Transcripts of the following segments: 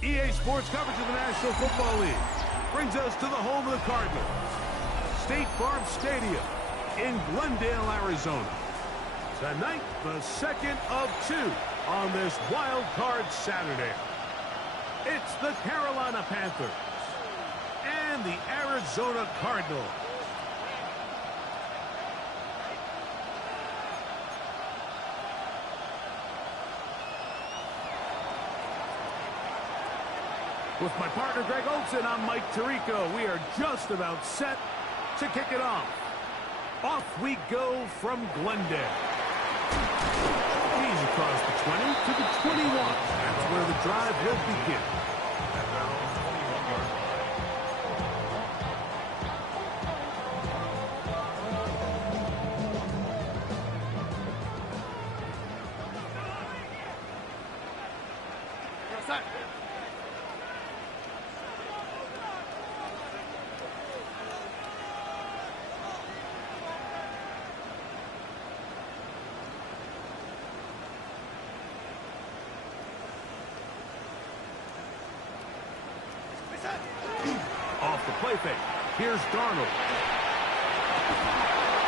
EA Sports coverage of the National Football League brings us to the home of the Cardinals, State Farm Stadium in Glendale, Arizona. Tonight, the second of two on this Wild Card Saturday. It's the Carolina Panthers and the Arizona Cardinals. With my partner, Greg Olson, I'm Mike Tirico. We are just about set to kick it off. Off we go from Glendale. He's across the 20 to the 21. That's where the drive will begin. Off the play fake. Here's Darnold.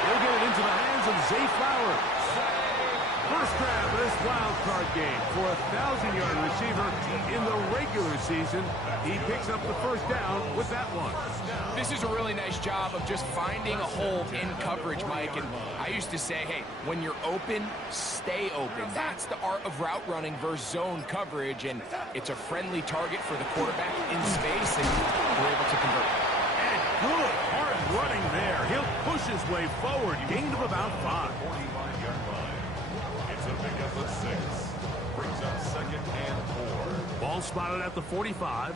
He'll get it into the hands of Zay Flowers. First grab of this wild card game for a 1,000-yard receiver in the regular season. He picks up the first down with that one. This is a really nice job of just finding a hole in coverage, Mike. And I used to say, hey, when you're open, stay open. That's the art of route running versus zone coverage. And it's a friendly target for the quarterback in space, and we're able to convert. And good hard running there. He'll push his way forward. Gain of about 5. 45-yard line. It's a pickup of 6. Brings up 2nd and 4. Ball spotted at the 45.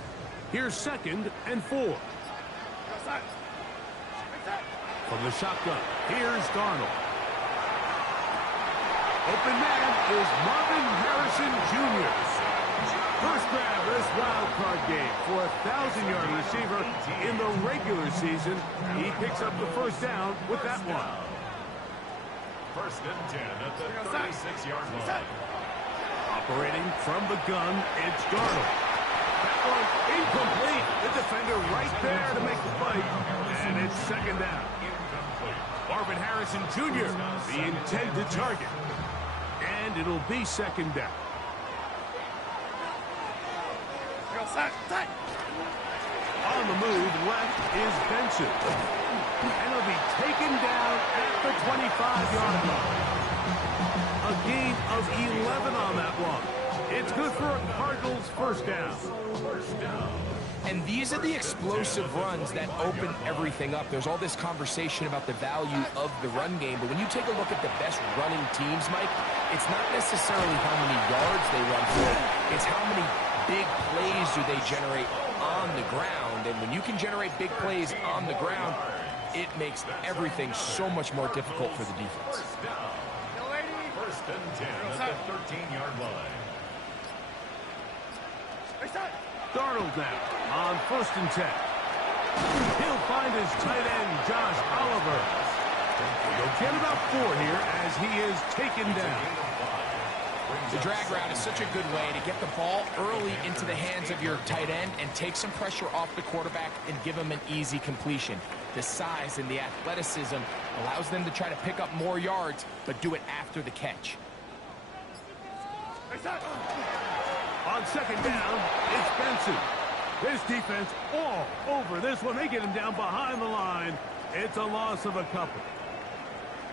Here's 2nd and 4. From the shotgun, here's Darnold. Open man is Marvin Harrison Jr. First grab of this wild card game for a 1,000-yard receiver in the regular season. He picks up the first down with that one. 1st and 10 at the 36-yard line. Operating from the gun, it's Darnold. That one incomplete. The defender right there to make the fight. And it's 2nd down. Marvin Harrison Jr., the intended target. And it'll be 2nd down. On the move, left is Benson. And he'll be taken down at the 25-yard line. A gain of 11 on that one. It's good for a Cardinals first down. And these are the explosive runs that open everything up. There's all this conversation about the value of the run game, but when you take a look at the best running teams, Mike, it's not necessarily how many yards they run for. It's how many big plays do they generate on the ground. And when you can generate big plays on the ground, it makes everything so much more difficult for the defense. 1st and 10 at the 13-yard line. Darnold now on 1st and 10. He'll find his tight end, Josh Oliver. He'll get about 4 here as he is taken down. The drag route is such a good way to get the ball early into the hands of your tight end and take some pressure off the quarterback and give him an easy completion. The size and the athleticism allows them to try to pick up more yards, but do it after the catch. On 2nd down, it's Benson. This defense all over this one. They get him down behind the line. It's a loss of a couple.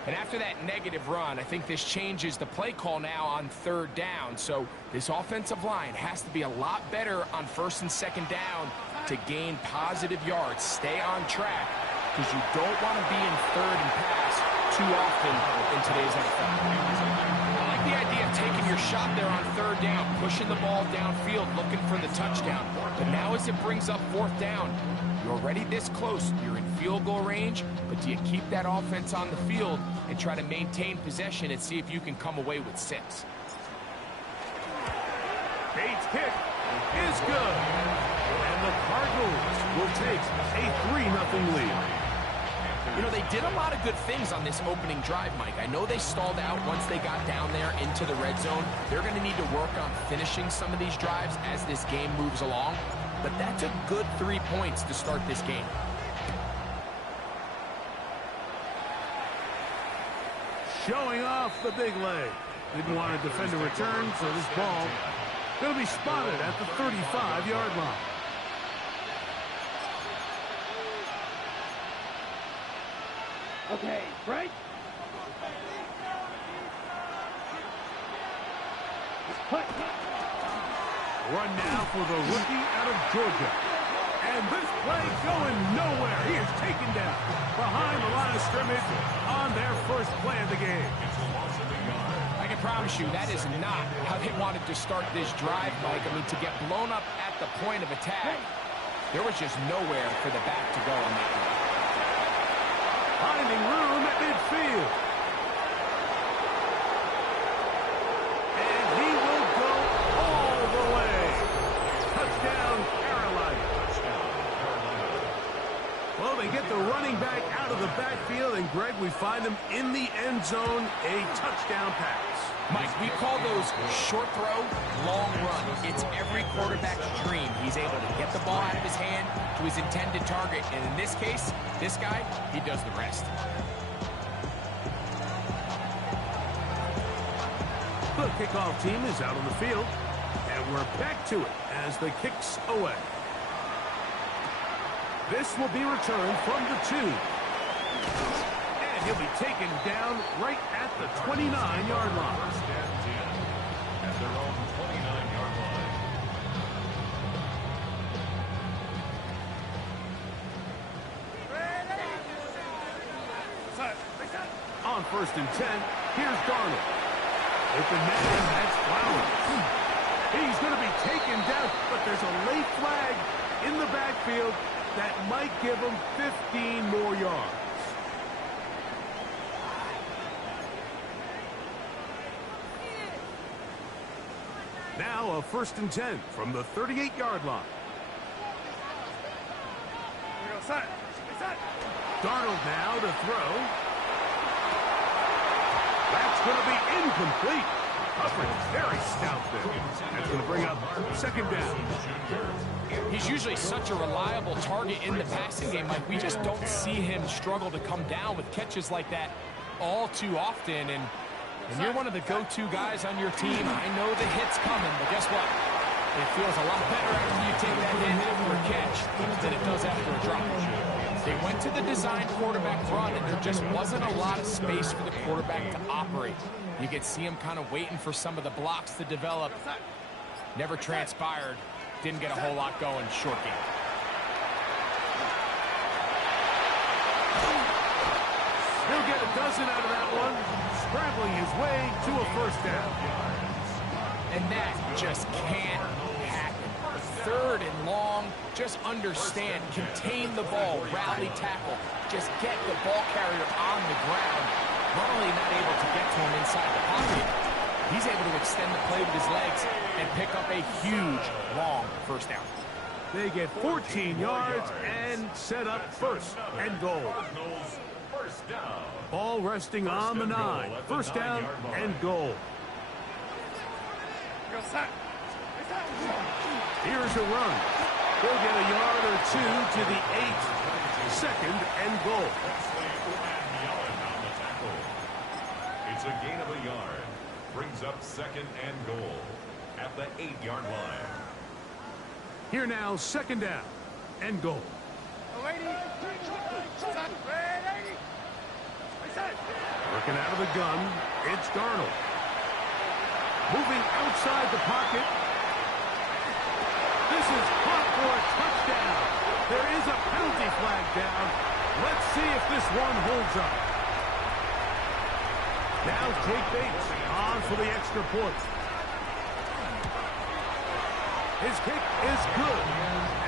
And after that negative run, I think this changes the play call now on 3rd down. So this offensive line has to be a lot better on 1st and 2nd down to gain positive yards. Stay on track, because you don't want to be in 3rd and pass too often in today's NFL. I like the idea of taking your shot there on 3rd down, pushing the ball downfield, looking for the touchdown. But now as it brings up 4th down, you're already this close. You're in field goal range, but do you keep that offense on the field and try to maintain possession and see if you can come away with 6? Bates' kick is good. And the Cardinals will take a 3-0 lead. You know, they did a lot of good things on this opening drive, Mike. I know they stalled out once they got down there into the red zone. They're going to need to work on finishing some of these drives as this game moves along. But that's a good 3 points to start this game. Showing off the big leg. Didn't want to defend a return, so this ball going to be spotted at the 35-yard line. Okay, break. Run now for the rookie out of Georgia. And this play going nowhere. He is taken down behind the line of scrimmage on their first play of the game. I can promise you that is not how they wanted to start this drive, Mike. I mean, to get blown up at the point of attack, there was just nowhere for the back to go on that one. Finding room at midfield. And he will go all the way. Touchdown, Carolina. Well, they get the running back out of the backfield, and Greg, we find him in the end zone, a touchdown pass. Mike, we call those short throw, long run. It's every quarterback's dream. He's able to get the ball out of his hand to his intended target. And in this case, this guy, he does the rest. The kickoff team is out on the field, and we're back to it as the kick's away. This will be returned from the 2. And he'll be taken down right at the 29-yard line. First and 10 at their own 29-yard line. On first and 10, here's Darnold. Open man, that's Flowers. He's going to be taken down, but there's a late flag in the backfield that might give him 15 more yards. Now a first and 10 from the 38-yard line. Darnold now to throw. That's going to be incomplete. Coverage very stout there. That's going to bring up second down. He's usually such a reliable target in the passing game. Like, we just don't see him struggle to come down with catches like that all too often. And you're one of the go-to guys on your team. I know the hit's coming, but guess what? It feels a lot better after you take that hit after a catch than it does after a drop. They went to the design quarterback run, and there just wasn't a lot of space for the quarterback to operate. You could see him kind of waiting for some of the blocks to develop. Never transpired. Didn't get a whole lot going. Short game. He'll get a dozen out of that one, scrambling his way to a first down. And that just can't happen. Third and long, just understand, contain the ball, rally tackle, just get the ball carrier on the ground. Not only not able to get to him inside the pocket, he's able to extend the play with his legs and pick up a huge, long first down. They get 14 yards and set up first and goal. First down. Ball resting on the 9. First down and goal. Here's a run. They'll get a yard or two to the 8. Second and goal. It's a gain of a yard. Brings up second and goal at the 8-yard line. Here now, second down and goal. Working out of the gun, it's Darnold. Moving outside the pocket. This is caught for a touchdown. There is a penalty flag down. Let's see if this one holds up. Now Jake Bates on for the extra point. His kick is good.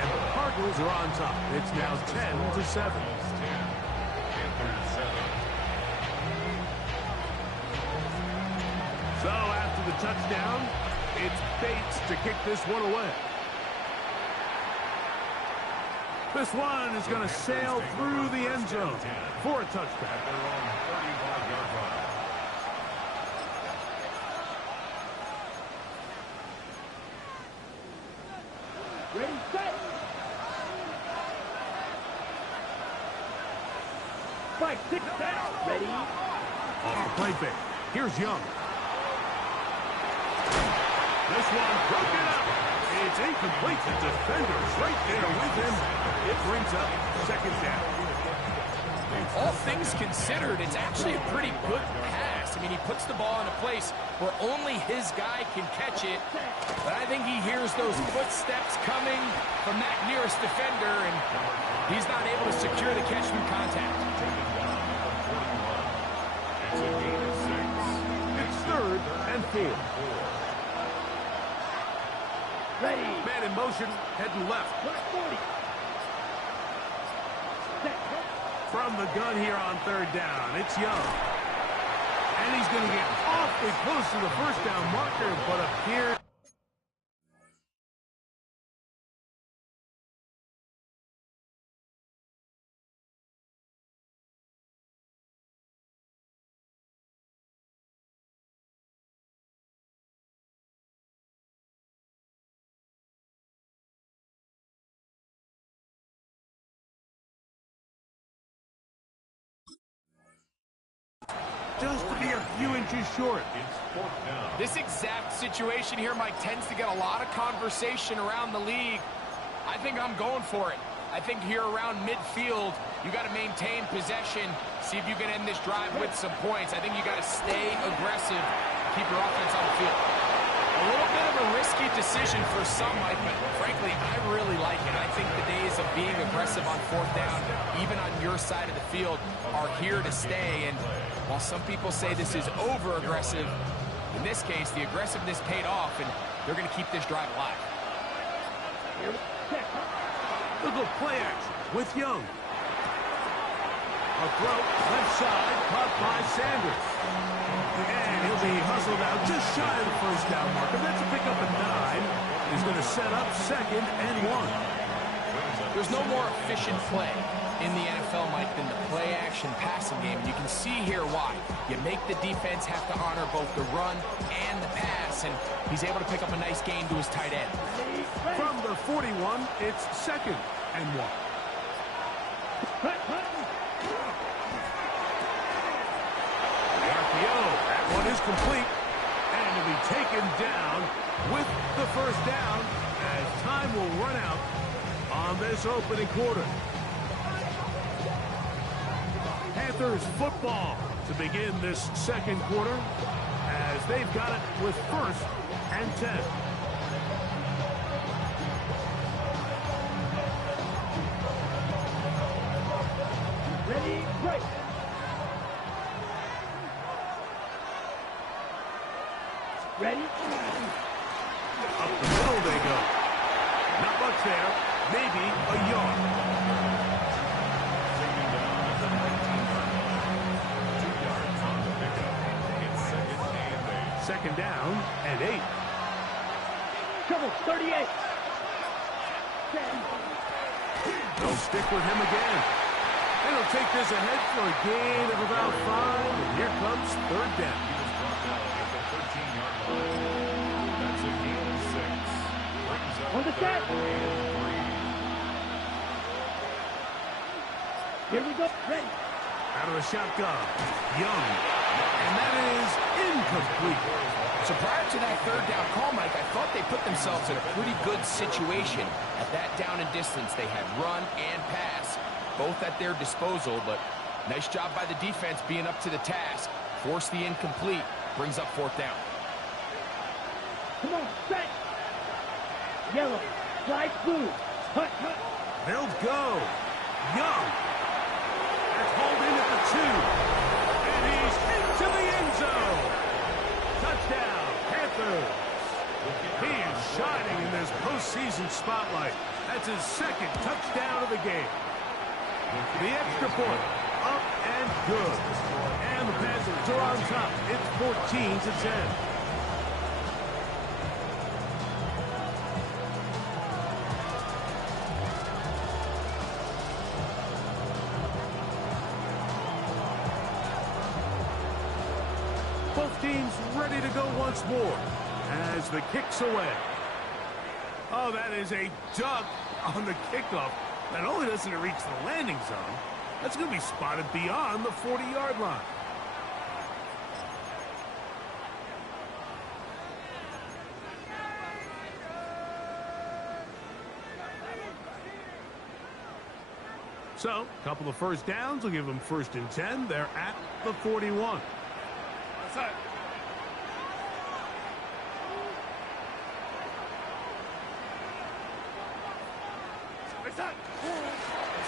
And the Cardinals are on top. It's now 10-7. So after the touchdown, it's Bates to kick this one away. This one is going to sail through the end zone for a touchdown. At their own 35-yard line. Ready, set. 5, 6, 7. Ready. Off the play fake. Here's Young. This one broken up. It's incomplete. The defender's right there with him. It brings up second down. All things considered, it's actually a pretty good pass. I mean, he puts the ball in a place where only his guy can catch it. But I think he hears those footsteps coming from that nearest defender, and he's not able to secure the catch through contact. It's a gain of 6. It's 3rd and 4. Ready. Man in motion, heading left. 40. Set. From the gun here on 3rd down, it's Young. And he's going to get awfully close to the first down marker, but appears... just to be a few inches short. It's 4th down. This exact situation here, Mike, tends to get a lot of conversation around the league. I think I'm going for it. I think here around midfield, you got to maintain possession, see if you can end this drive with some points. I think you got to stay aggressive, keep your offense on the field. A little bit of a risky decision for some, Mike, but frankly, I really like it. I think the days of being aggressive on 4th down, even on your side of the field, are here to stay. And while some people say this is over-aggressive, in this case, the aggressiveness paid off, and they're going to keep this drive alive. Look at play action with Young. A throw, left side, caught by Sanders. And he'll be hustled out just shy of the first down marker. That's a pickup at 9. He's going to set up 2nd and 1. There's no more efficient play in the NFL, Mike, than the play-action passing game. And you can see here why. You make the defense have to honor both the run and the pass, and he's able to pick up a nice gain to his tight end. From the 41, it's 2nd and 1. The RPO, that one is complete. And to be taken down with the first down as time will run out on this opening quarter. Panthers football to begin this second quarter as they've got it with 1st and 10. Ready, break. Ready. Up the middle they go. Not much there. Maybe a yard. Taken down at the 19-yard line. 2 yards on the pickup. It's 2nd and 8. 2nd down and 8. Trouble, 38. They'll stick with him again. And he'll take this ahead for a gain of about 5. And here comes 3rd down. He was brought down at the 13-yard line. That's a gain of 6. Brings up On the set. 3rd and 3. Here we go. Ready. Out of the shotgun. Young. And that is incomplete. So prior to that 3rd down call, Mike, I thought they put themselves in a pretty good situation. At that down and distance, they had run and pass, both at their disposal, but nice job by the defense being up to the task. Force the incomplete, brings up 4th down. Come on, set. Yellow, flag blue. Hut, hut. They'll go. Young. That's hauled in at the 2. And he's into the end zone. Touchdown, Panthers. He is shining in this postseason spotlight. That's his 2nd touchdown of the game. The extra point, up and good. And the Panthers are on top. It's 14-10. ready to go once more as the kick's away. Oh, that is a dunk on the kickoff. Not only doesn't it reach the landing zone, that's going to be spotted beyond the 40-yard line. So, a couple of first downs will give them 1st and 10. They're at the 41.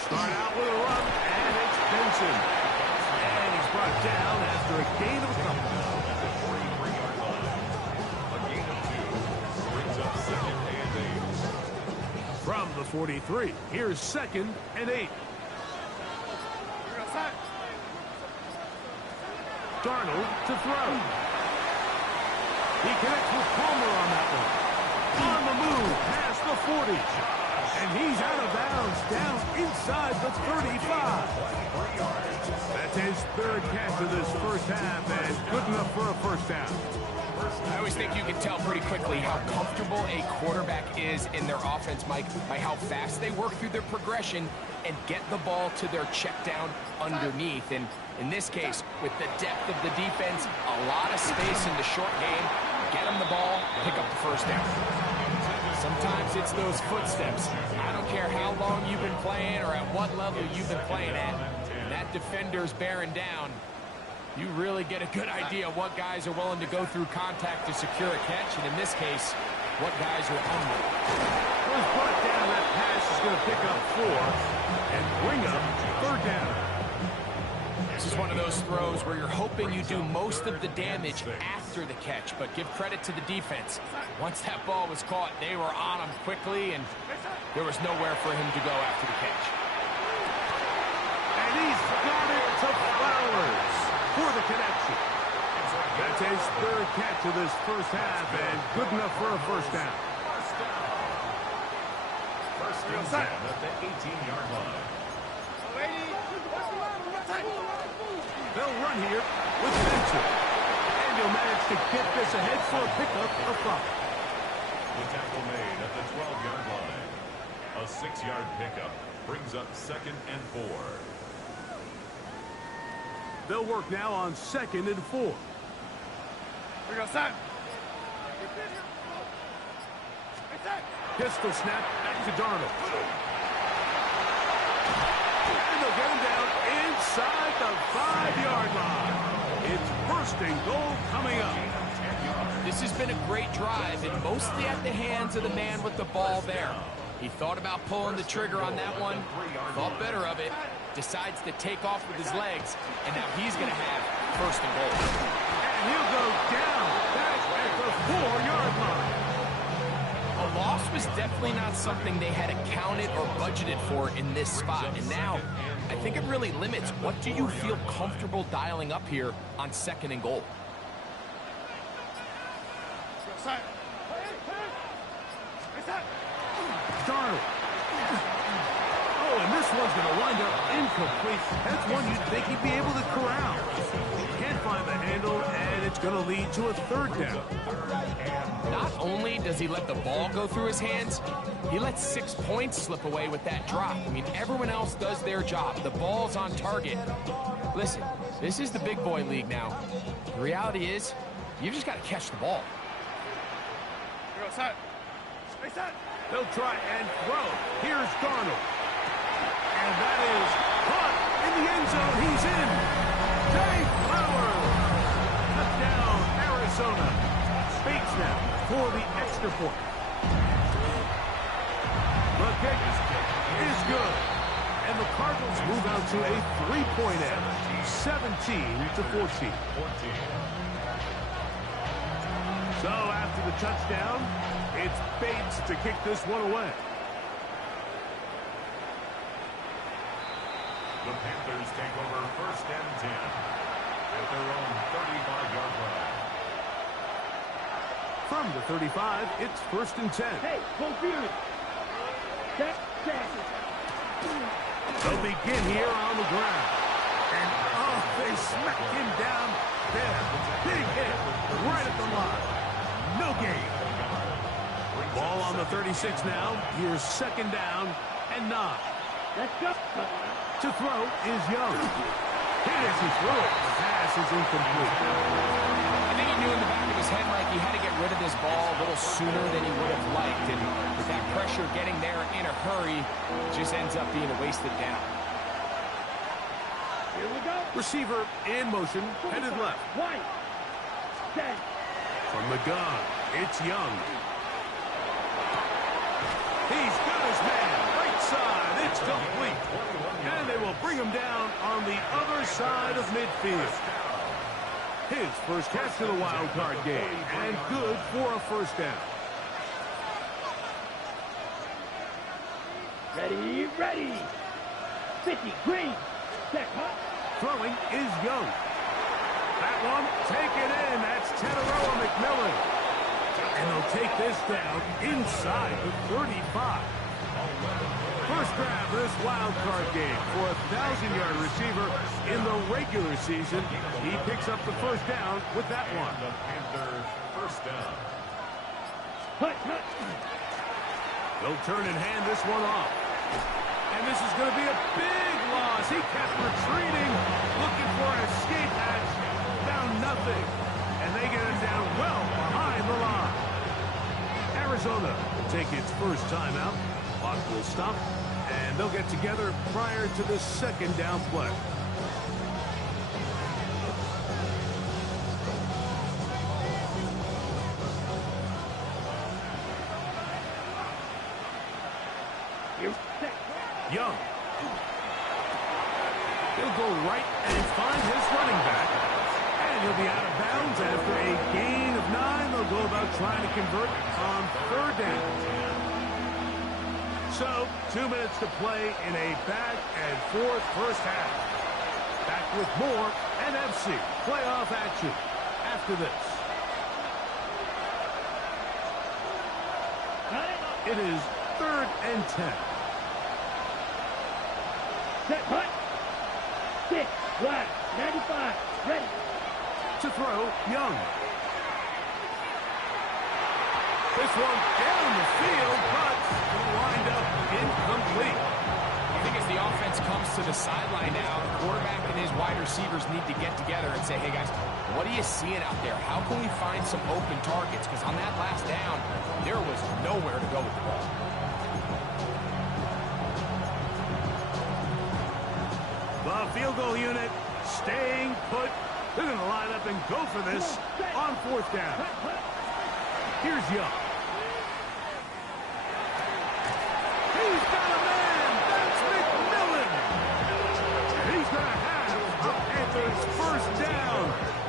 Start out with a run, and it's Benson. And he's brought down after a gain of a couple. A gain of 2 brings up 2nd and 8. From the 43, here's 2nd and 8. Darnold to throw. He connects with Palmer on that one. On the move, past the 40. And he's out of bounds, down inside the 35. That's his 3rd catch of this first half, and good enough for a first down. I always think you can tell pretty quickly how comfortable a quarterback is in their offense, Mike, by how fast they work through their progression and get the ball to their check down underneath. And in this case, with the depth of the defense, a lot of space in the short game, get them the ball, pick up the first down. Sometimes it's those footsteps. I don't care how long you've been playing or at what level you've been playing at. And that defender's bearing down. You really get a good idea of what guys are willing to go through contact to secure a catch, and in this case, what guys are under. Who's brought down, that pass is going to pick up 4 and bring up 3rd down. This is one of those throws where you're hoping you do most of the damage after the catch, but give credit to the defense. Once that ball was caught, they were on him quickly, and there was nowhere for him to go after the catch. And he's got it to Flowers for the connection. That's his 3rd catch of this first half, and good enough for a first down. 1st and 10 at the 18-yard line. They'll run here with Benson. And he'll manage to get this ahead for a pickup of 5. The tackle made at the 12-yard line. A 6-yard pickup brings up 2nd and 4. They'll work now on 2nd and 4. Pistol snap back to Darnold. And they'll get him down inside the 5-yard line. It's 1st and goal coming up. This has been a great drive, and mostly at the hands of the man with the ball there. He thought about pulling the trigger on that one, thought better of it, decides to take off with his legs, and now he's going to have 1st and goal. And he'll go down back at the 4-yard line. A loss was definitely not something they had accounted or budgeted for in this spot, and now I think it really limits what do you feel comfortable dialing up here on 2nd and goal. Darnold. Oh, and this one's going to wind up incomplete. That's one you'd think he'd be able to corral. He can't find the handle, and it's going to lead to a 3rd down. Not only does he let the ball go through his hands, he lets 6 points slip away with that drop. I mean, everyone else does their job. The ball's on target. Listen, this is the big boy league now. The reality is, you just got to catch the ball. They'll try and throw. Here's Darnold. And that is caught in the end zone. He's in. Dave Flowers. Touchdown, Arizona. Bates now for the extra point. The kick is good. And the Cardinals move out to a 3-point edge. 17-14. So after the touchdown, it's Bates to kick this one away. The Panthers take over 1st and 10 at their own 35-yard line. From the 35, it's 1st and 10. Hey, confused. Check. They'll begin here on the ground. And, oh, they smacked him down There, big hit, right at the line. No gain. Ball on the 36 now. Here's second down and 9. Let's go. To throw is Young. Hit as he threw it. The pass is incomplete. I think he knew in the back of his head, Mike, he had to get rid of this ball a little sooner than he would have liked. And with that pressure getting there in a hurry, it just ends up being a wasted down. Here we go. Receiver in motion, headed left. White. Set. From the gun, it's Young. He's got his man. Right side, it's complete. And they will bring him down on the other side of midfield. His first catch of the wild card game, and good for a first down. Ready, ready. 50, green. Set, hot. Throwing is Young. That one, taken in. That's Teteroa McMillan. And they'll take this down inside the 35. First grab of this wild card game for a 1,000-yard receiver in the regular season. He picks up the first down with that one. The Panthers first down. Hut, hut. They'll turn and hand this one off. And this is going to be a big loss. He kept retreating, looking for an escape hatch. Found nothing. And they get him down well behind the line. Arizona will take its first timeout. Clock will stop, and they'll get together prior to the second down play. Young. He'll go right and find his running back. And he'll be out of bounds after a gain of 9. They'll go about trying to convert on third down. So, 2 minutes to play in a back-and-forth first half. Back with more NFC playoff action after this. It is 3rd and 10. Set, hut. 6, black, 95, ready. To throw, Young. This one down the field, but will wind up incomplete. I think as the offense comes to the sideline now, the quarterback and his wide receivers need to get together and say, hey, guys, what are you seeing out there? How can we find some open targets? Because on that last down, there was nowhere to go with the ball. The field goal unit staying put. They're going to line up and go for this on 4th down. Here's Young. He's got a man. That's McMillan. He's going to have a Panthers first down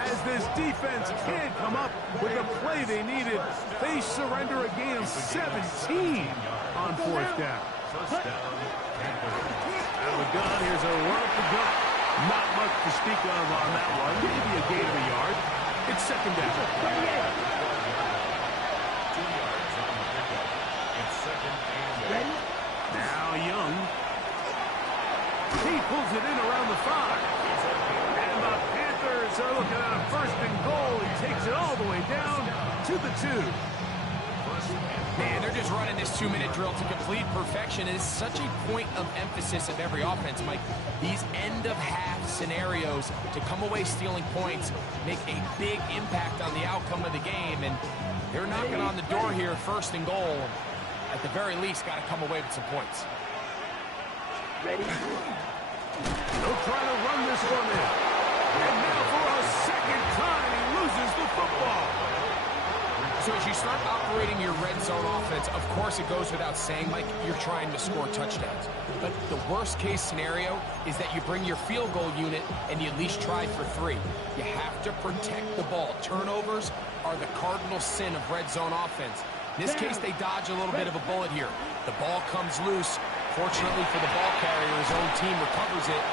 as this defense can't come up with the play they needed. They surrender a gain of 17 on 4th down. First down, Panthers. Out of the gun, here's a run up the gut. Not much to speak of on that one. Maybe a gain of a yard. It's second down. 2 yards on the pickup. It's second and Ready? Now Young. He pulls it in around the 5. And the Panthers are looking at a first and goal. He takes it all the way down to the 2. Man, they're just running this 2-minute drill to complete perfection. It is such a point of emphasis of every offense, Mike. These end-of-half scenarios to come away stealing points make a big impact on the outcome of the game. And they're knocking on the door here, first and goal. At the very least, got to come away with some points. Ready? They'll try to run this one in. And now for a second time, he loses the football. So as you start operating your red zone offense, of course it goes without saying, Mike, you're trying to score touchdowns. But the worst case scenario is that you bring your field goal unit and you at least try for 3. You have to protect the ball. Turnovers are the cardinal sin of red zone offense. In this case, they dodge a little bit of a bullet here. The ball comes loose. Fortunately for the ball carrier, his own team recovers it.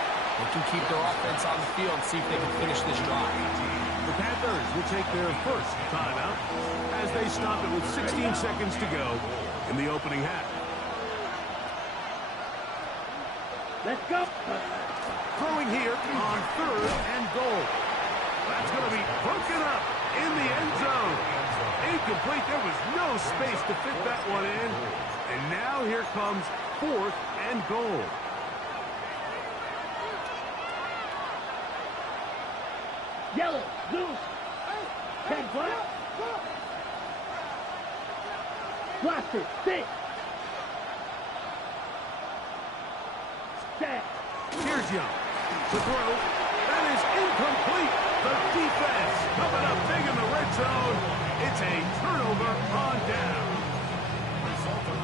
They can keep their offense on the field and see if they can finish this drive. The Panthers will take their first timeout as they stop it with 16 seconds to go in the opening half. Let's go. Throwing here on 3rd and goal. That's going to be broken up in the end zone. Incomplete. There was no space to fit that one in. And now here comes 4th and goal. Yellow, loose. 10 black. Blaster, 6. Set. Here's Young. The throw. That is incomplete. The defense coming up big in the red zone. It's a turnover on down.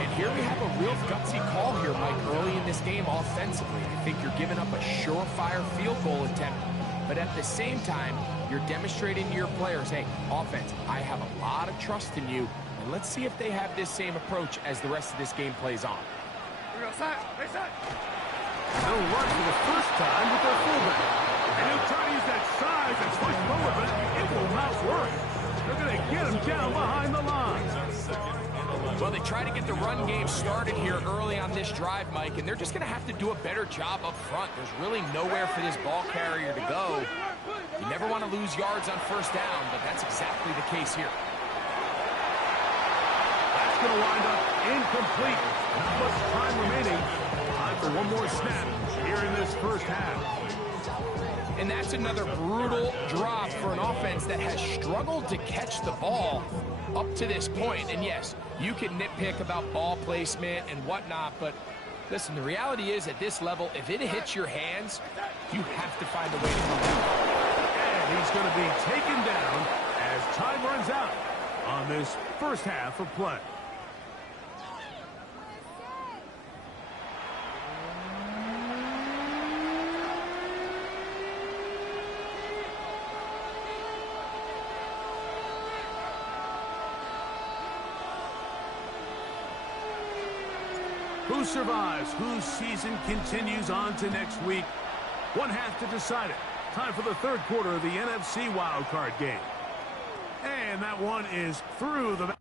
And here we have a real gutsy call here, Mike, early in this game offensively. I think you're giving up a surefire field goal attempt. But at the same time, you're demonstrating to your players, hey, offense, I have a lot of trust in you. And let's see if they have this same approach as the rest of this game plays on. They'll run for the first time with their fullback. And he'll try to use that size and switch forward, but it will not work. They're going to get him down behind the line. Well, they try to get the run game started here early on this drive, Mike, and they're just going to have to do a better job up front. There's really nowhere for this ball carrier to go. You never want to lose yards on first down, but that's exactly the case here. That's going to wind up incomplete. Not much time remaining. Time for one more snap here in this first half. And that's another brutal drop for an offense that has struggled to catch the ball up to this point. And yes, you can nitpick about ball placement and whatnot, but listen, the reality is at this level, if it hits your hands, you have to find a way to come out. And he's going to be taken down as time runs out on this first half of play. Who survives? Whose season continues on to next week? One half to decide it. Time for the third quarter of the NFC Wildcard game. And that one is through the...